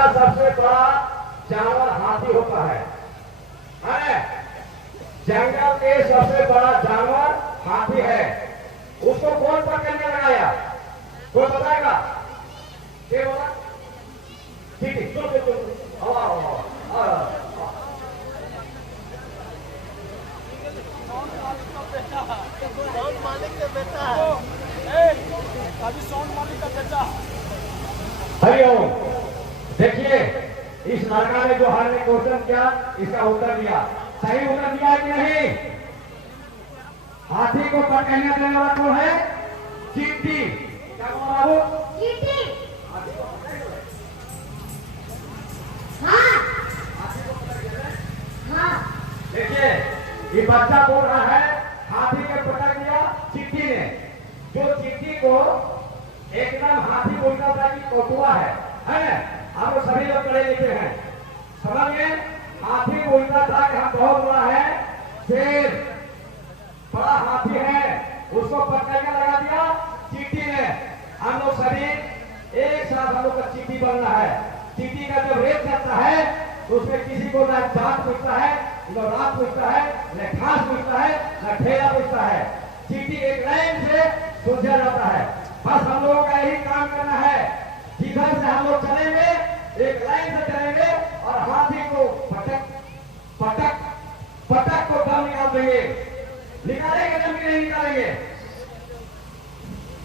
का सबसे बड़ा जानवर हाथी होता है। जंगल के सबसे बड़ा जानवर हाथी है। उसको कौन पकड़ने लगाया? कोई बताएगा? क्या बोला? चींटी। हरिओम। देखिए इस लड़का ने जो हर ने क्वेश्चन किया इसका उत्तर दिया। सही उत्तर दिया कि नहीं? हाथी को पकड़ने देने वाला कौन है? चींटी। क्या बोला वो? चींटी। देखिए ये बच्चा बोल रहा है हाथी के पकड़ लिया चींटी ने। जो चींटी को एकदम हाथी बोलता था कि कोटुआ है। आप लोग सभी लोग पढ़े लिखे हैं, समझ गए? हाथी बोलता था कि हम बहुत बड़ा है, शेर बड़ा हाथी है, उसको पकड़ने लगा दिया चींटी ने। हम लोग सभी एक साथ हम लोग का चींटी बनना है। चींटी का जब रेप करता है तो उसमें किसी को ना जात पूछता है, न रात पूछता है, न घास पूछता है, न ठेला पूछता है। चींटी एक लाइन से सुलझा जाता है। बस हम लोगों का यही काम करना है। जिधर से हम लोग चलेंगे एक लाइन से चलेंगे और हाथी को पटक पटक पटक को दम निकाल देंगे। निकालेंगे दम की नहीं निकालेंगे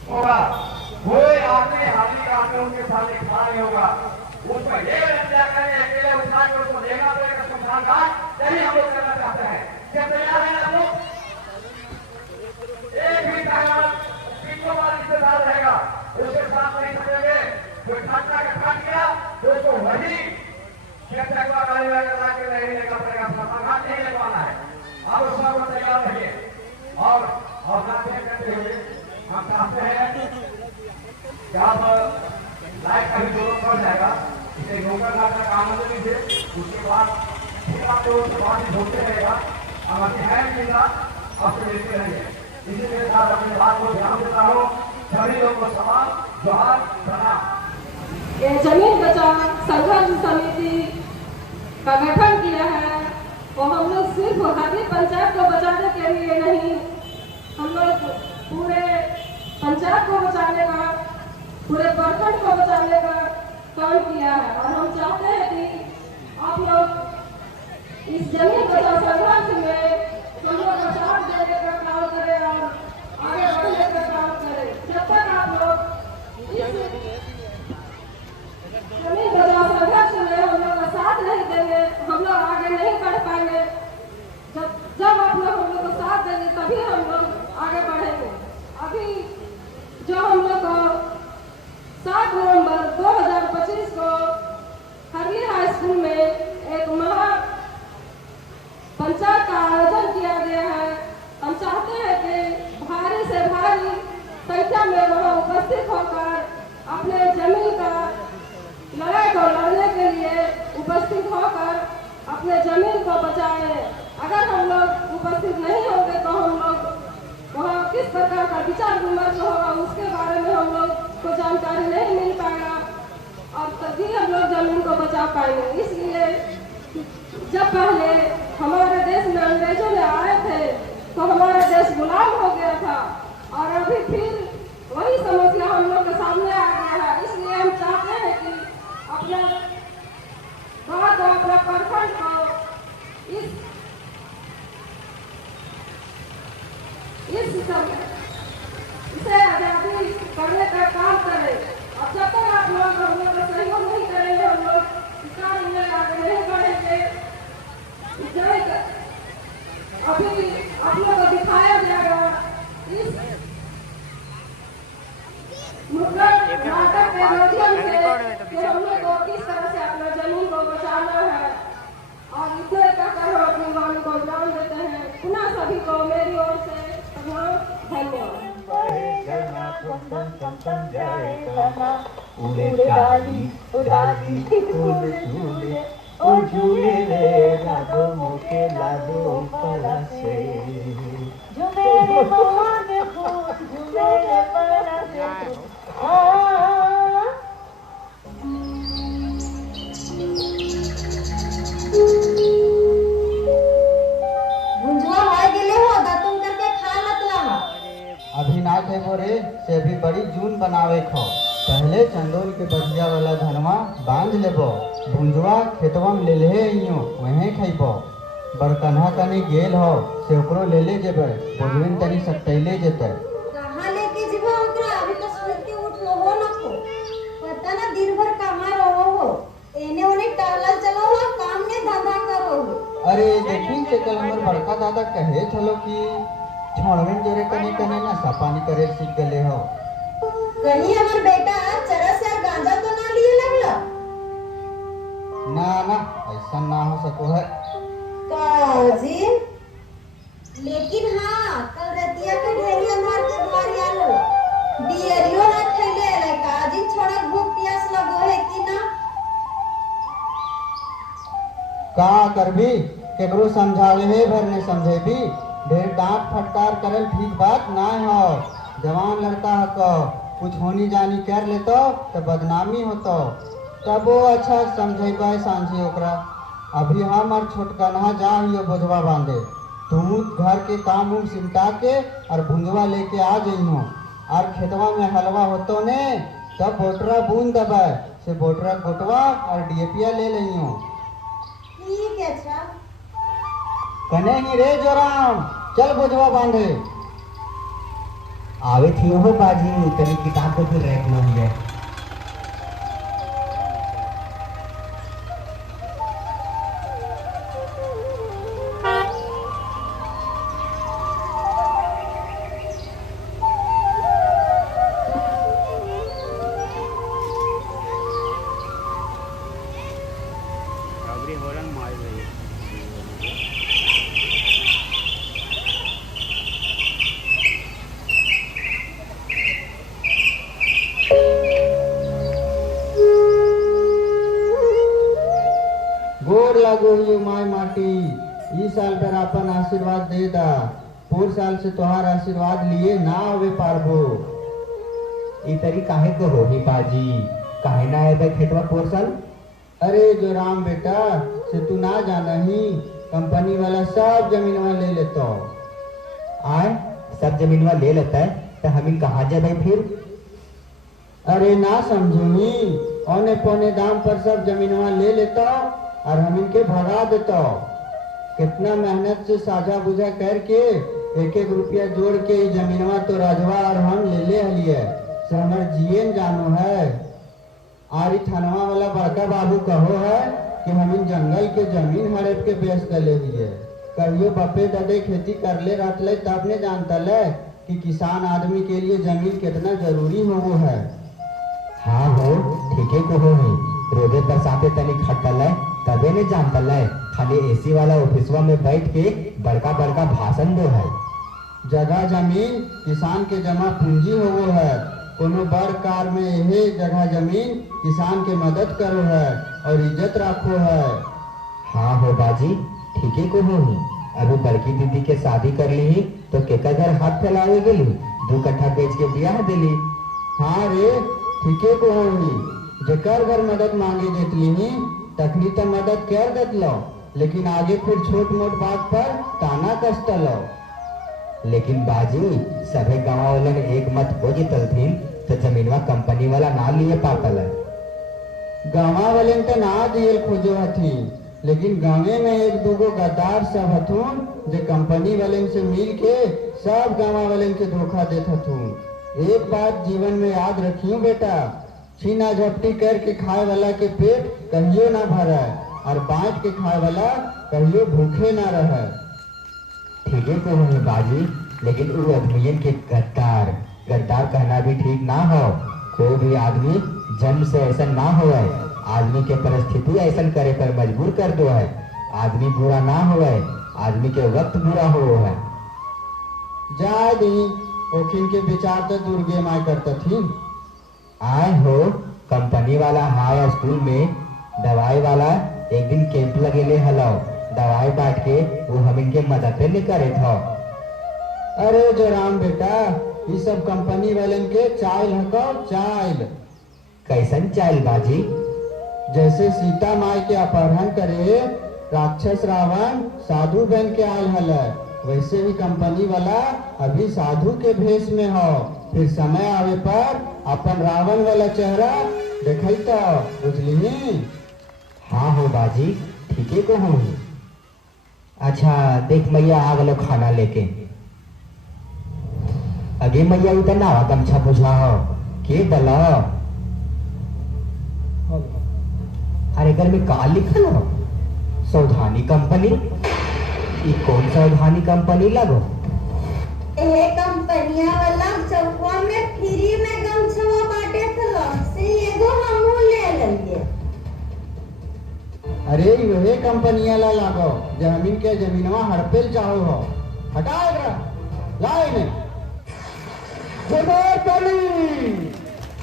होगा। कोई आदमी हाथी का आके उनके सामने खड़ा नहीं होगा। उसको ये हत्या करें, अकेले उठा के उसको लेना पड़ेगा शमशान घाट। यही हम लोग करना चाहते हैं। क्या तैयार है आप लोग? एक भी तीनों बार रिश्तेदार रहेगा, उसके साथ नहीं चलेंगे। कोई घटना का काट गया तो उसको वही गाड़ी लगा के नहीं लेगा पड़ेगा, शमशान घाट नहीं लगवाना है। आप सब तैयार रहिए। और करते हुए हम चाहते हैं कि आप लाइट का भी जरूरत पड़ जाएगा, इसे योगा का आनंद लीजिए। उसके बाद फिर आप लोग उसके बाद ढूंढते रहेगा। हम अपनी हैंड मिला आपसे लेते रहेंगे। इसी के साथ अपने बात को ध्यान देता हूँ। सभी लोग को सवाल जोहार प्रणाम। ये जमीन बचाओ संघर्ष समिति का गठन किया है, वो हम लोग सिर्फ हाथी पंचायत को बचाने के लिए नहीं, हम लोग पूरे पंचायत को बचाने का, पूरे प्रखंड को बचाने का काम किया है। और हम चाहते हैं कि आप लोग इस जमीन बचाओ संघर्ष में हम लोग का साथ देने का काम करें और आगे बढ़ने का काम करें। जब तक आप लोग इस जमीन बचाओ संघर्ष में हम लोग का साथ नहीं देंगे, हम लोग आगे नहीं बढ़ पाएंगे। जब आप लोग हम लोग को साथ देंगे तभी हम लोग आगे बढ़ेंगे। अभी जो हम लोग को 7 नवंबर 2025 को हरली हाई स्कूल में एक महा पंचायत का आयोजन किया गया है। हम चाहते हैं कि भारी से भारी संख्या में वहाँ उपस्थित होकर अपने जमीन का लड़ाई को लड़ने के लिए उपस्थित होकर अपने जमीन को बचाएं। अगर हम लोग उपस्थित नहीं होंगे तो हम लोग वहाँ किस प्रकार का विचार विमर्श होगा उसके बारे में हम लोग को जानकारी नहीं मिल पाएगा और तभी हम लोग जमीन को बचा पाएंगे। इसलिए जब पहले हमारे देश में अंग्रेजों ने आए थे तो हमारा देश गुलाम हो गया था और अभी फिर वही समस्या हम लोग के सामने आ गया है। इसलिए हम चाहते हैं कि अपना बात और अपना प्रखंड को इसे आजादी करने का काम करें। अब जब तक आप लोग हम लोग का सहयोग नहीं करेंगे, हम लोग इस काम में आगे नहीं बढ़ेंगे। अभी आप लोग को दिखाया जाएगा इस नाटक के माध्यम से कि हम लोग को किस तरह से अपना जमीन को बचाना है। और इतने कहकर हम अपनी वाणी को विराम देते हैं। पुनः सभी को मेरी ओर से धन्यवाद। उड़े डाली उड़ाली झूले ओ झूले रे लागो के लागो परासे झूले रे मोहन खूब झूले रे परासे थे बोरे से भी बड़ी जून बनावे खो। पहले चंदोल के बगिया वाला धनवा बांध लेबो, भुंजवा खेतवा में ले ले अइयो, वहीं खइबो। बड़कन्हा कनी गेल हो से ओकरो ले ले जेबे, बोझविन तनी सटैले जेते। कहाँ लेके जीवो ओकरा? अभी तो सोच के उठ लो हो ना को। पता ना दिन भर कहाँ रहो हो, एने ओने टहलल चलो हो, काम में धंधा करो हो। अरे देखी से कल हमर बड़का दादा कहे छलो कि छोड़वेन जोरे कने कने ना सपानी करे सीख गले हो। कहीं हमार बेटा चरस या गांजा तो ना लिए लगला? ना ना ऐसा ना हो सको है। काजी लेकिन हाँ कल रतिया के ढेरी अंधार के द्वार आलो डियरियो ना खैले रे। काजी छोड़ा भूख प्यास लगो है कि ना? का करबी केकरो समझावे है भर ने समझे भी। ढेर डांट फटकार करल ठीक बात ना हो। जवान लड़का हको कुछ होनी जानी कर लेतो तो बदनामी होतो, तब वो अच्छा समझेबा सांझे ओकरा। अभी हम और छोटकन्हा जा हियो बोझवा बांधे, तुम घर के काम उम सिमटा के और भुंजवा लेके आ जइहो। और खेतवा में हलवा होतो ने तब बोटरा बूंद दबे से बोटरा गोटवा और डीएपिया ले लइयो। ठीक है अच्छा। कने ही रे जोराम चल बोझवा बांधे। आवे थी हो बाजी, तेरी किताब को फिर रैक में है। गोर लागो हियो माय माटी, ई साल पर अपन आशीर्वाद दे दा। पूर साल से तोहार आशीर्वाद लिए ना आवे पारबो। ई तरी काहे को होही बाजी, काहे ना आए खेतवा पोर साल? अरे जो राम बेटा से तू ना जाना ही, कंपनी वाला सब जमीनवा ले लेतो। आए सब जमीनवा ले लेता है तो हम कहाँ जाए फिर? अरे ना समझूनी, औने पौने दाम पर सब जमीनवा ले लेतो और हम इनके भगा देतो। कितना मेहनत से साझा बुझा करके एक एक रुपया जोड़ के ई जमीनवा तो राजवा और हम ले ले हलिए से हमर जियन जानो है। आरी थानवा वाला बड़का बाबू कहो है कि हम इन जंगल के जमीन हड़प के बेच दले हुए। कहियो बप्पे ददे खेती कर ले रहत ले तब ने जानता ले कि किसान आदमी के लिए जमीन कितना जरूरी हो वो है। हाँ हो ठीके को हो ही, रोजे बरसाते तनी खटल है तबे ने जानता है। खाली एसी वाला ऑफिसवा में बैठ के बड़का बड़का भाषण दो है। जगह जमीन किसान के जमा पूंजी हो वो है। कोनो बड़ कार में यही जगह जमीन किसान के मदद करो है और इज्जत रखो है। हाँ हो बाजी ठीके को हो ही। अभी बड़की दीदी के शादी कर ली तो केका घर हाथ फैलावे गेली, 2 कट्ठा बेच के ब्याह दिली। हाँ रे ठीके को हो ही, जेकर घर मदद मांगे देतली ही तखनी तो मदद कर देत लो, लेकिन आगे फिर छोट मोट बात पर ताना कष्ट लो। लेकिन बाजी सभी गाँव वालन एक मत हो जितल थी तो जमीनवा कंपनी वाला ना लिए पातल है। गाँव वाले तो ना दिए खोजो हथी, लेकिन गाँवे में एक दूगो गद्दार सब हथुन जो कंपनी वाले से मिल के सब गाँव वाले के धोखा देत हथुन। एक बात जीवन में याद रखियो बेटा, छीना झपटी करके खाए वाला के पेट कहियो ना भरे और बांट के खाए वाला कहियो भूखे ना रहे। ठीक है तो है बाजी, लेकिन वो आदमियन के गद्दार गद्दार कहना भी ठीक ना हो। कोई भी आदमी जन्म से ऐसा ना हो, आदमी के परिस्थिति ऐसा करे पर मजबूर कर दो है। आदमी बुरा ना हो, आदमी के वक्त बुरा हो है। जा दी ओखिन के विचार तो दुर्गे माय करता थी। आए हो कंपनी वाला हाई स्कूल में दवाई वाला एक दिन कैंप लगेले हलो, दवाई बांट के वो हम इनके मदद नहीं करे था। अरे जो राम बेटा ये सब कंपनी वाले के चाइल हको चाइल। कैसन चाइल बाजी? जैसे सीता माई के अपहरण करे राक्षस रावण साधु बन के आयल हल, वैसे ही कंपनी वाला अभी साधु के भेष में हो। फिर समय आवे पर अपन रावण वाला चेहरा देखई तो बुझली। हाँ हो बाजी, ठीके को हूँ। अच्छा देख मैया आ गलो खाना लेके। अगे मैया उतना गमछा बुझा हो के दला। अरे घर में का लिखल हो? सावधानी कंपनी। ये कौन सावधानी कंपनी लगो? ए कंपनिया वाला चौकवा में फ्री में गमछवा बाटे थलो से एगो हमहू ले लेंगे। अरे वही कंपनिया ला लागो जमीन के जमीनवा हड़पेल चाहो हो। हटाएगा लाए ने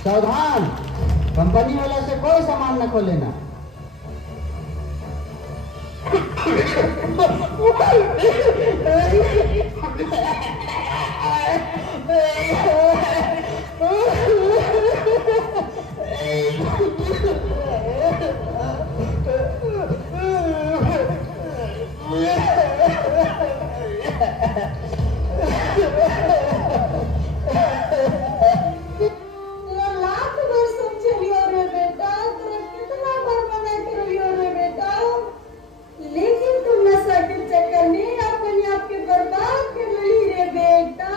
सावधान, कंपनी वाला से कोई सामान न खोलेना। लाख वर्ष चलियो रे बेटा, तोरा कितना बार मना करियो रे बेटा, लेकिन तू नशा के चक्कर में अपने आप के बर्बाद कर ली रे बेटा।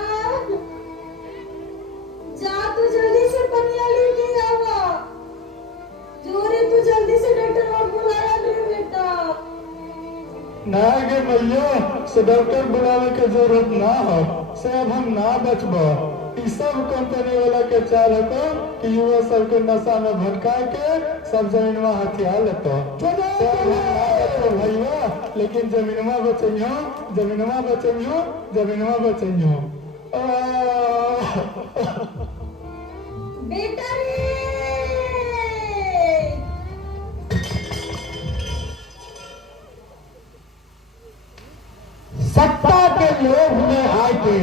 जा तू जल्दी से पनिया लेके आवा। जोरे तू जल्दी से डॉक्टर को बुलाया रे बेटा। ना गे भैया से डॉक्टर बुलावे के जरूरत ना हो, से अब हम ना बचबो। ई सब कंपनी वाला के चाल हो कि युवा सब के नशा में भटका के सब जमीनवा हथिया लेतो। से अब हम ना बचबो भैया, लेकिन जमीनवा बचइयो, जमीनवा बचइयो, जमीनवा बचइयो। बेटा रे सत्ता के लोभ में आके,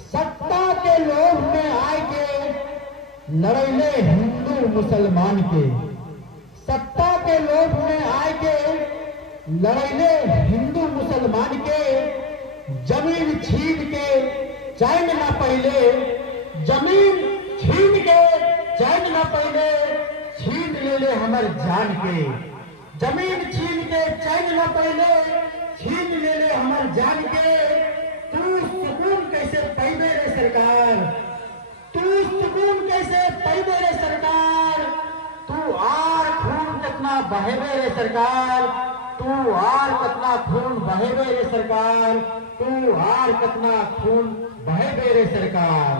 सत्ता के लोभ में आके लड़ैले हिंदू मुसलमान के। सत्ता के लोभ में आके लड़ैले हिंदू मुसलमान के। जमीन छीन के चैन न पहले, जमीन छीन के चैन न पहले, छीन ले ले हमर जान के। जमीन छीन के चैन न पहले, छीन ले ले हमर जान के। तू सुकून कैसे पैबे रे सरकार, तू सुकून कैसे पैबे रे सरकार। तू आर खून कितना बहेबे रे सरकार, तू आर कितना खून बहेबे रे सरकार, तू आर कितना खून बहेबे रे सरकार।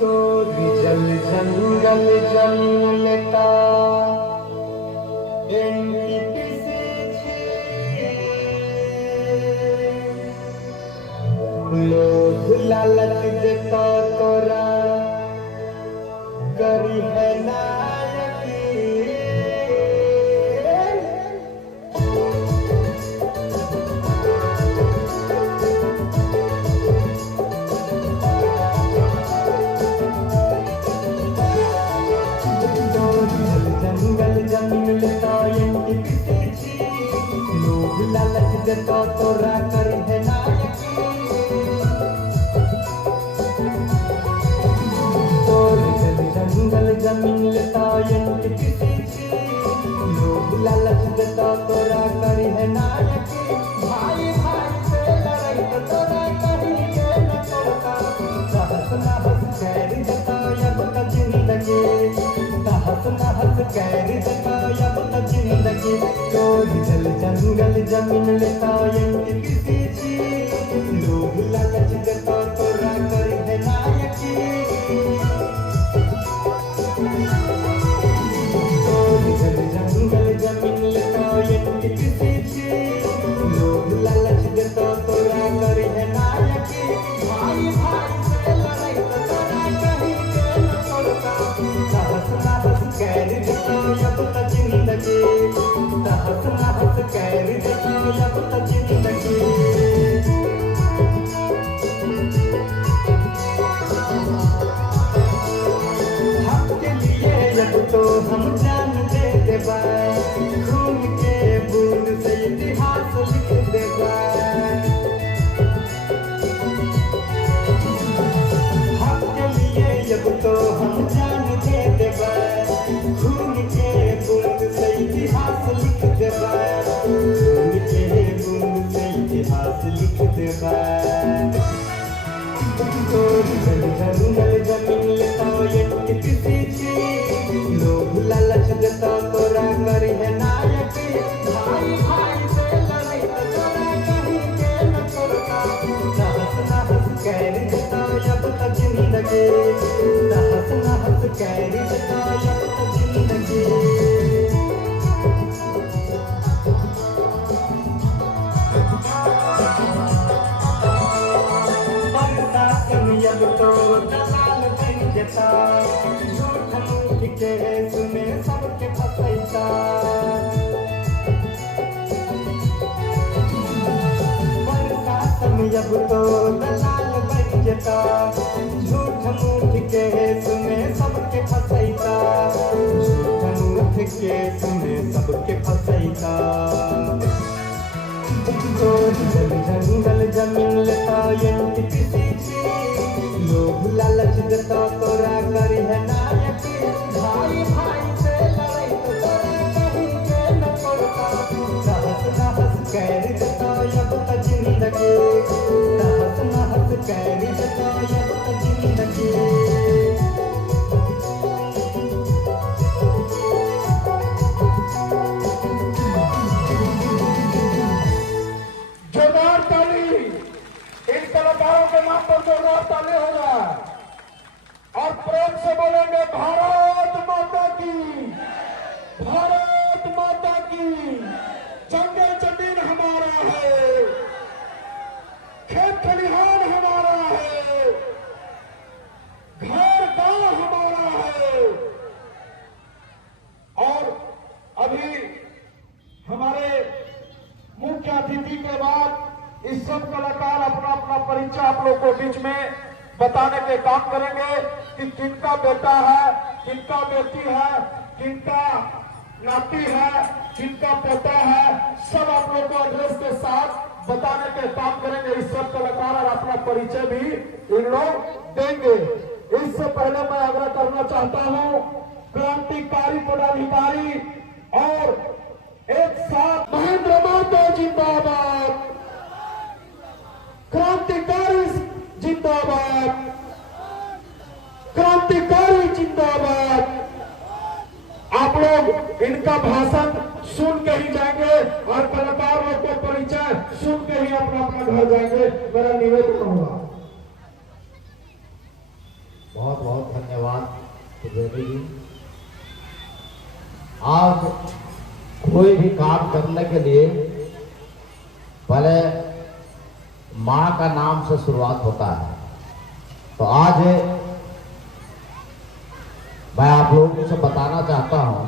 तो जल जंगल जमीन लेता लोग लालच देता तोरा करी है नायकी। जंगल जमीन लेता लोग लालच देता तोरा करी है नायकी। जंगल जमीन लेता लोग लालच देता तोरा करी है नायकी। भाई भाई से लड़ाई तो तोरा करी के न तोड़ता। सहस नहस कैरी देता अब त जिंदगी, सहस नहस कैरी देता अब त जिंदगी। चोरी जल जंगल जमीन लेता लोग लालच देता तोरा करी है नायकी। जंगल जमीन लेता लोग लालच देता तोरा करी है नायकी। भाई भाई से लड़ाई तो तोरा कहीं के न तोड़ता। सहस नहस कैरी देता अब त जिंदगी, सहस नहस कैरी देता अब त जिंदगी। जंगल जमीन लेता ये किसी छी लोग लालच देता तोरा करी है नायक भाई भाई से लड़ाई तो तोरा कहीं के न तोड़ता नहस कैरी देता अब तो जिंदगी नहस कैरी देता अब तो जिंदगी जब तो दलाल बन जता झूठ मूठ के सुने सबके फसैता जब तो दलाल बन जता झूठ मूठ के सुने सबके फसैता झूठ मूठ के सुने सबके फसैता जंगल जमीन लेता ये किसी लोग लालच देता तोरा करी है नायक भाई भाई से लड़ाई तो तोरा कहीं के न तोड़ता नहस कैरी देता अब तो जिंदगी नहस कैरी देता अब तो जिंदगी जोरदार ताली इन कलाकारों के नाम पर जोरदार ताली हो जाए और प्रेम से बोलेंगे भारत माता की भारत माता की जंगल जमीन हमारा है खेत खलिहान हमारा है घर गांव हमारा है और अभी हमारे मुख्य अतिथि के बाद इस सब कलाकार अपना अपना परिचय आप लोग को बीच में बताने के काम करेंगे कि किनका बेटा है, किनका बेटी है, किनका नाती है, किनका पोता है, सब आप लोग को एड्रेस के साथ बताने के काम करेंगे इस सब कलाकार और अपना परिचय भी इन लोग देंगे। इससे पहले मैं आग्रह करना चाहता हूं क्रांतिकारी पदाधिकारी और एक साथ महेंद्र महतो जिंदाबाद, क्रांतिकारी जिंदाबाद, क्रांतिकारी जिंदाबाद। आप लोग इनका भाषण सुन के ही जाएंगे और कलाकार लोग को परिचय सुन के ही अपना अपना घर जाएंगे। मेरा निवेदन होगा। बहुत बहुत धन्यवाद त्रिवेदी जी। आज कोई भी काम करने के लिए पहले माँ का नाम से शुरुआत होता है। तो आज मैं आप लोगों से बताना चाहता हूँ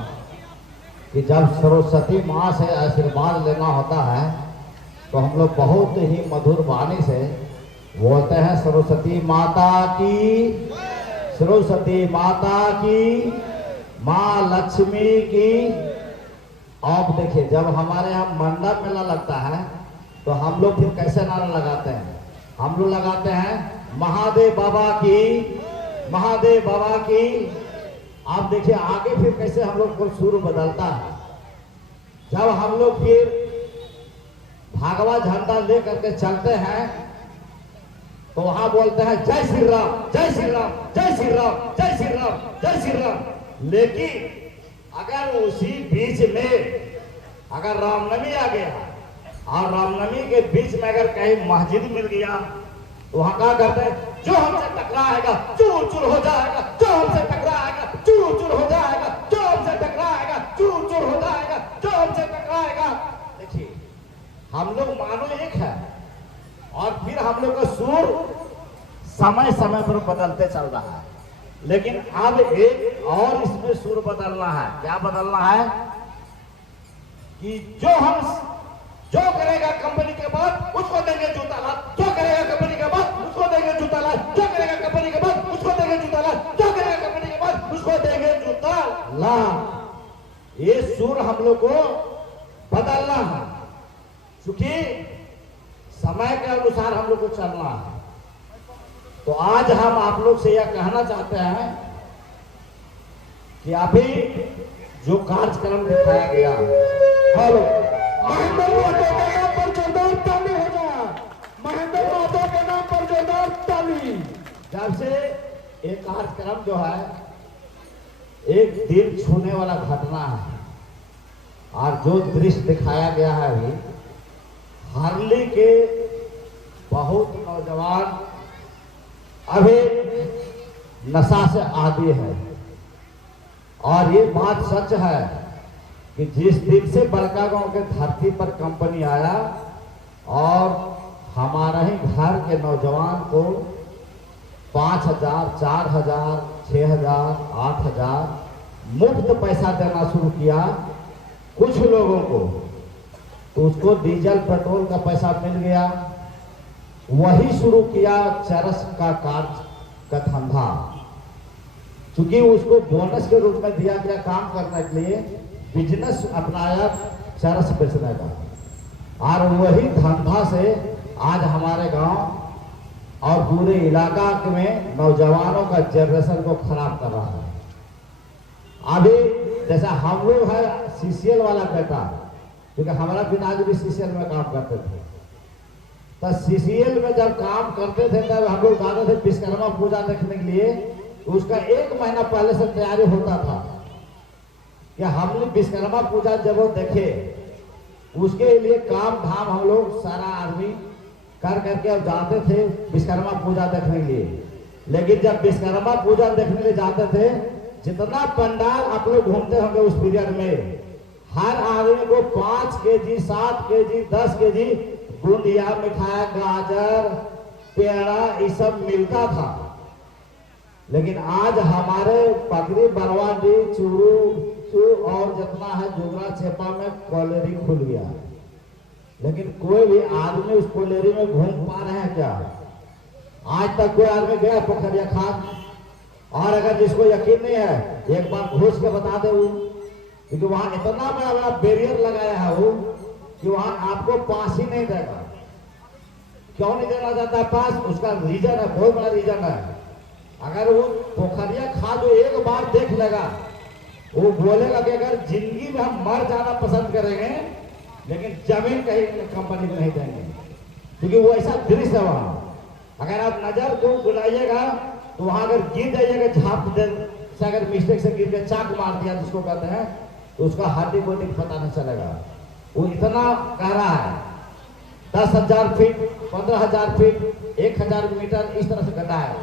कि जब सरस्वती माँ से आशीर्वाद लेना होता है तो हम लोग बहुत ही मधुर वाणी से बोलते हैं सरस्वती माता की, सरस्वती माता की, माँ लक्ष्मी की। अब देखिए जब हमारे यहाँ मंडप मेला लगता है तो हम लोग फिर कैसे नारा लगाते हैं? हम लोग लगाते हैं महादेव बाबा की, महादेव बाबा की। आप देखिए आगे फिर कैसे हम लोग को सुर बदलता है। जब हम लोग फिर भागवा झंडा ले करके चलते हैं तो वहां बोलते हैं जय श्री राम, जय श्री राम, जय श्री राम, जय श्री राम, जय श्री राम। लेकिन अगर उसी बीच में अगर रामनवमी आ गया और रामनवमी के बीच में अगर कहीं मस्जिद मिल गया तो वहां क्या करते हैं? जो हमसे टकराएगा चूर चूर हो जाएगा, जो हमसे टकराएगा चूर चूर हो जाएगा, जो हमसे टकराएगा चूर चूर हो जाएगा, जो हमसे टकराएगा। देखिए हम लोग मानो एक है और फिर हम लोग का सुर समय समय पर बदलते चल रहा है। लेकिन अब एक और इसमें सुर बदलना है। क्या बदलना है? कि जो करेगा कंपनी के बाद उसको देंगे जूता लाल, जो करेगा कंपनी के बाद उसको देंगे जूता लाल, जो करेगा कंपनी के बाद उसको देंगे जूता लाल, जो करेगा कंपनी के बाद उसको देंगे जूता लाल। ये सुर हम लोग को बदलना है क्योंकि समय के अनुसार हम लोग को चलना है। तो आज हम आप लोग से यह कहना चाहते हैं कि अभी जो कार्यक्रम दिखाया गया, हेलो महेंद्र महतो के नाम पर जोरदार ताली हो जाए, महेंद्र महतो के नाम पर जोरदार ताली। जब से एक कार्यक्रम जो है एक दिल छूने वाला घटना है और जो दृश्य दिखाया गया है अभी हार्ली के बहुत नौजवान अभी नशा से आदी है। और ये बात सच है कि जिस दिन से बड़का गांव के धरती पर कंपनी आया और हमारा ही घर के नौजवान को 5,000, 4,000, 6,000, 8,000 मुफ्त पैसा देना शुरू किया कुछ लोगों को, तो उसको डीजल पेट्रोल का पैसा मिल गया। वही शुरू किया चरस का कार्य का धंधा, क्योंकि उसको बोनस के रूप में दिया गया काम करने के लिए बिजनेस अपनाया चरस बेचने का। और वही धंधा से आज हमारे गांव और पूरे इलाका में नौजवानों का जनरेशन को खराब कर रहा है। अभी जैसा हम लोग है सीसीएल वाला बेटा, क्योंकि हमारा पिताजी भी सीसीएल में काम करते थे, तो सीसीएल में जब काम करते थे तब हम लोग जाते थे विश्वकर्मा पूजा देखने के लिए। उसका 1 महीना पहले से तैयारी होता था कि हमने विश्वकर्मा पूजा जब वो देखे उसके लिए काम धाम हम लोग सारा आदमी कर करके अब जाते थे विश्वकर्मा पूजा देखने के लिए। लेकिन जब विश्वकर्मा पूजा देखने के लिए जाते थे, जितना पंडाल आप लोग घूमते होंगे उस पीरियड में, हर आदमी को 5 केजी, 7 केजी, 10 केजी बूंदिया, मिठाई, गाजर, पेड़ा ये सब मिलता था। लेकिन आज हमारे पकड़ी, बरवाडी, चूरू और जितना है जोगरा छेपा में कॉलेरी खुल गया, लेकिन कोई भी आदमी उस कॉलेरी में घूम पा रहे हैं क्या? आज तक कोई आदमी गया पोखरिया खान? और अगर जिसको यकीन नहीं है एक बार घुस के बता दे वो, क्योंकि वहां इतना बड़ा बड़ा बैरियर लगाया है वो कि वहां आपको पास ही नहीं देगा। क्यों नहीं देना चाहता पास? उसका रीजन है, बहुत बड़ा रीजन है। अगर वो पोखरिया खान जो एक बार देख लेगा, वो बोलेगा कि अगर जिंदगी में हम मर जाना पसंद करेंगे लेकिन जमीन कहीं कंपनी में नहीं देंगे, क्योंकि वो ऐसा दृश्य है वहां। अगर आप नजर को बुलाइएगा तो वहां अगर गिर जाइएगा, झाप दे से अगर मिस्टेक से गिर के चाक मार दिया जिसको कहते हैं, तो उसका हड्डी बोडी पता नहीं चलेगा। वो इतना कह रहा है 10,000 फीट, 15,000 फीट, 1,000 मीटर इस तरह से गड्ढा है,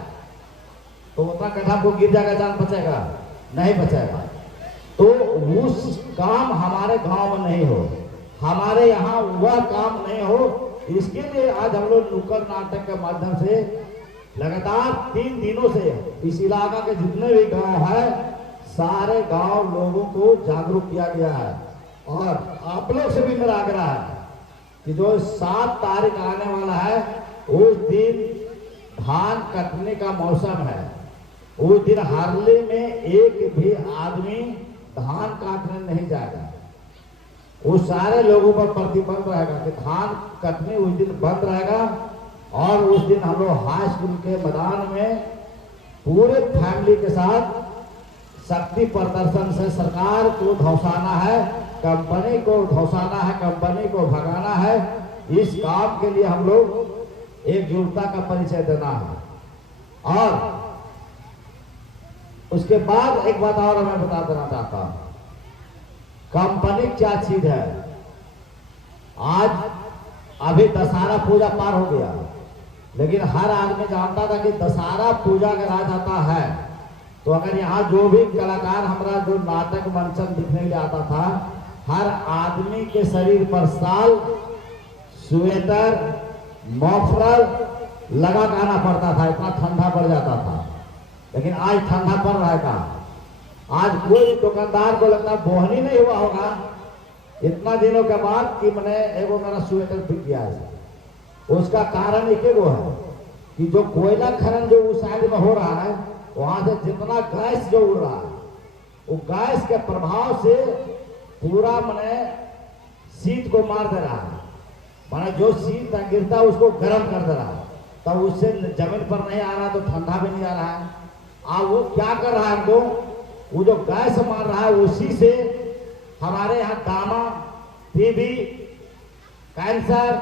तो उतना गड्ढा को गिर जाएगा, जान बचेगा? नहीं बचेगा। तो उस काम हमारे गांव में नहीं हो, हमारे यहाँ वह काम नहीं हो, इसके लिए आज हम लोग नुक्कड़ नाटक के माध्यम से लगातार 3 दिनों से इस इलाका के जितने भी गांव है सारे गांव लोगों को जागरूक किया गया है। और आप लोग से भी मेरा आग्रह है कि जो 7 तारीख आने वाला है उस दिन धान कटने का मौसम है, उस दिन हार्ली में एक भी आदमी धान काटने नहीं जाएगा। वो सारे लोगों पर प्रतिबंध रहेगा कि धान कटनी उस दिन बंद रहेगा। और उस दिन हम लोग हाई स्कूल के मैदान में पूरे फैमिली के साथ शक्ति प्रदर्शन से सरकार को धौसाना है, कंपनी को धौसाना है, कंपनी को भगाना है। इस काम के लिए हम लोग एकजुटता का परिचय देना है। और उसके बाद एक बात और मैं बता देना चाहता हूं, कंपनी क्या चीज है। आज अभी दशहरा पूजा पार हो गया, लेकिन हर आदमी जानता था कि दशहरा पूजा अगर आ जाता है तो अगर यहाँ जो भी कलाकार हमारा जो नाटक मंचन दिखने के लिए आता था, हर आदमी के शरीर पर साल, स्वेटर, मफलर लगा के आना पड़ता था, इतना ठंडा पड़ जाता था। लेकिन आज ठंडा पड़ रहा था। आज कोई दुकानदार को लगता बोहनी नहीं हुआ होगा इतना दिनों के बाद कि मैंने एगो मेरा स्वेटर बिक गया है। उसका कारण एक एगो है कि जो कोयला खनन जो उस साइड में हो रहा है, वहां से जितना गैस जो उड़ रहा है, वो गैस के प्रभाव से पूरा मैंने शीत को मार दे रहा है। मैंने जो शीत गिरता है उसको गर्म कर दे रहा है, तब उससे जमीन पर नहीं आ रहा तो ठंडा भी नहीं आ रहा है। अब वो क्या कर रहा है हमको, वो जो गैस मार रहा है उसी से हमारे यहाँ दामा, टीबी, कैंसर,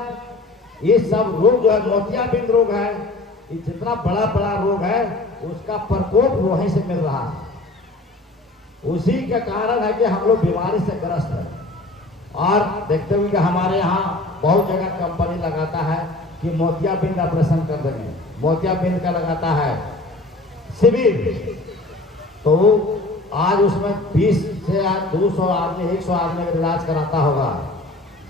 ये सब रोग जो है, मोतियाबिंद रोग है, कि जितना बड़ा बड़ा रोग है उसका प्रकोप वहीं से मिल रहा है। उसी के कारण है कि हम लोग बीमारी से ग्रस्त हैं। और देखते हुए कि हमारे यहाँ बहुत जगह कंपनी लगाता है कि मोतियाबिंद ऑपरेशन कर देंगे, मोतियाबिंद का लगाता है शिविर, तो आज उसमें 20 से 200 आदमी 100 आदमी का इलाज कराता होगा।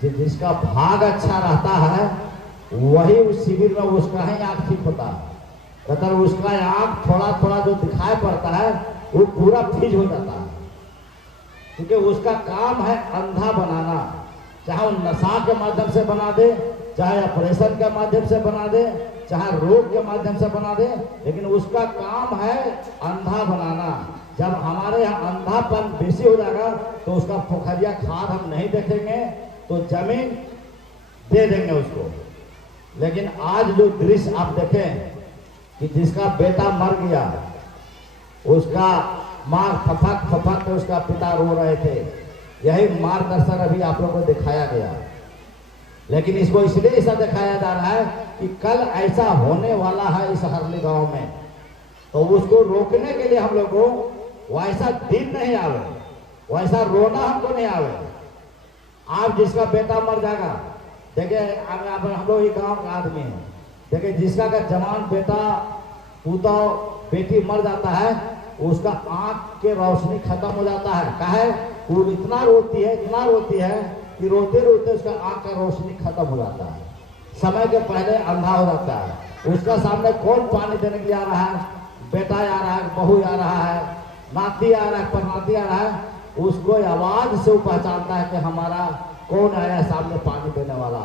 जिसका भाग अच्छा रहता है वही उस शिविर में उसका ही आँख ठीक होता है, मतलब उसका आँख थोड़ा थोड़ा जो दिखाई पड़ता है वो पूरा फीज हो जाता है, क्योंकि उसका काम है अंधा बनाना। चाहे वो नशा के माध्यम से बना दे, चाहे ऑपरेशन के माध्यम से बना दे, चाहे रोग के माध्यम से बना दे, लेकिन उसका काम है अंधा बनाना। जब हमारे यहाँ अंधापन बेसी हो जाएगा तो उसका पोखरिया खाद हम नहीं देखेंगे तो जमीन दे देंगे उसको। लेकिन आज जो दृश्य आप देखें कि जिसका बेटा मर गया, उसका माँ फपक फपक के उसका पिता रो रहे थे, यही मार्गदर्शन अभी आप लोगों को दिखाया गया। लेकिन इसको इसलिए ऐसा दिखाया जा रहा है कि कल ऐसा होने वाला है इस हरली गांव में, तो उसको रोकने के लिए हम लोग को वैसा दिन नहीं आवे, वैसा रोना हमको नहीं आवे। आप जिसका बेटा मर जाएगा, देखिए हम लोग ये गांव का आदमी है, देखिए जिसका का जवान बेटा पूता बेटी मर जाता है, उसका आंख के रोशनी खत्म हो जाता है। काहे? वो इतना रोती है कि रोते रोते उसका आंख का रोशनी खत्म हो जाता है, समय के पहले अंधा हो जाता है। उसका सामने कौन पानी देने के लिए आ रहा है? बेटा आ रहा है, बहू आ रहा है, नाती आ रहा है, परनाती आ रहा है, उसको आवाज से वो पहचानता है कि हमारा कौन आया सामने पानी देने वाला।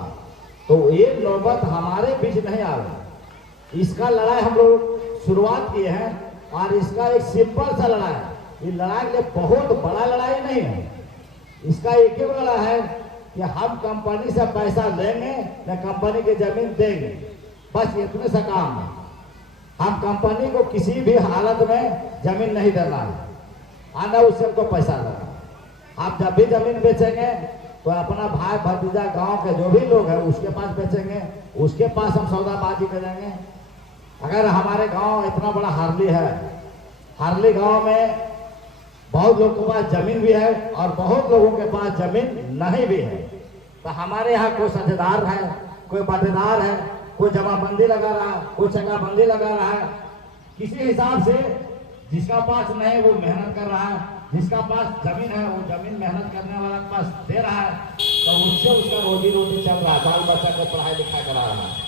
तो ये नौबत हमारे बीच नहीं आ रही। इसका लड़ाई हम लोग शुरुआत किए हैं और इसका एक सिंपल सा लड़ाई है। ये लड़ाई के लिए बहुत बड़ा लड़ाई नहीं है, इसका एक ही लड़ाई है कि हम कंपनी से पैसा लेंगे न कंपनी की जमीन देंगे, बस इतने सा काम है। हम कंपनी को किसी भी हालत में जमीन नहीं देना है, आना उससे हमको पैसा देना। आप जब भी जमीन बेचेंगे तो अपना भाई भतीजा गांव के जो भी लोग हैं उसके पास बेचेंगे, उसके पास हम सौदाबाजी करेंगे। अगर हमारे गांव इतना बड़ा हार्ली है, हार्ली गांव में बहुत लोगों के पास जमीन भी है और बहुत लोगों के पास जमीन नहीं भी है, तो हमारे यहाँ कोई साझेदार है, कोई बटेदार है, कोई जमाबंदी लगा रहा है, कोई चंगाबंदी लगा रहा है। किसी हिसाब से जिसका पास नहीं वो मेहनत कर रहा है, जिसका पास जमीन है वो जमीन मेहनत करने वाला के पास दे रहा है, तो उससे उसका रोजी रोटी चल रहा है, बाल बच्चा को पढ़ाई लिखाई करा रहा है।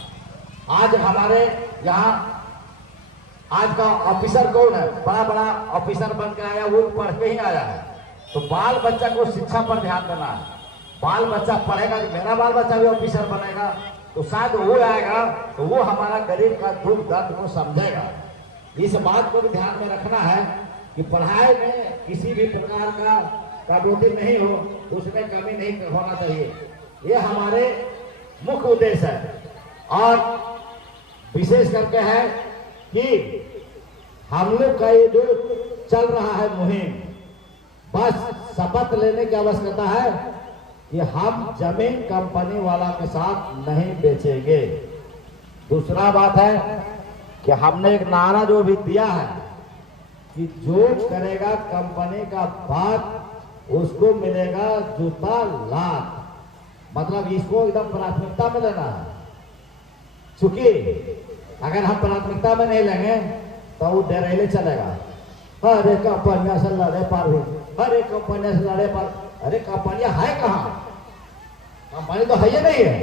आज हमारे यहाँ आज का ऑफिसर कौन है? बड़ा बड़ा ऑफिसर बन के आया, वो पढ़ के ही आया है। तो बाल बच्चा को शिक्षा पर ध्यान देना है। बाल बच्चा पढ़ेगा, मेरा बाल बच्चा भी ऑफिसर बनेगा तो शायद वो आएगा तो वो हमारा गरीब का दुख दर्द को समझेगा। इस बात को भी ध्यान में रखना है कि पढ़ाई में किसी भी प्रकार का कटौती नहीं हो, उसमें कमी नहीं होना चाहिए। ये हमारे मुख्य उद्देश्य है। और विशेष करके है कि हम लोग का ये जो चल रहा है मुहिम, बस शपथ लेने की आवश्यकता है कि हम जमीन कंपनी वाला के साथ नहीं बेचेंगे। दूसरा बात है कि हमने एक नारा जो भी दिया है कि जो करेगा कंपनी का बात उसको मिलेगा जूता लात, मतलब इसको एकदम प्राथमिकता में लेना है। चूंकि अगर हम प्राथमिकता में नहीं लेंगे तो वो डरेले चलेगा। हर एक कंपनियां से लड़े पर भी, हर एक कंपनियां से लड़े पर, अरे कंपनियां है कहाँ? कंपनी तो है ही नहीं है।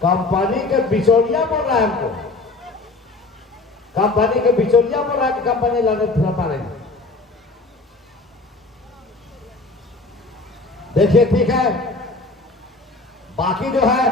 कंपनी के बिचौलिया बोल रहा है हमको, कंपनी के बिचौलिया बोल रहा है कि कंपनी लड़ने फिरता रहेगी। देखिए ठीक है, बाकी जो है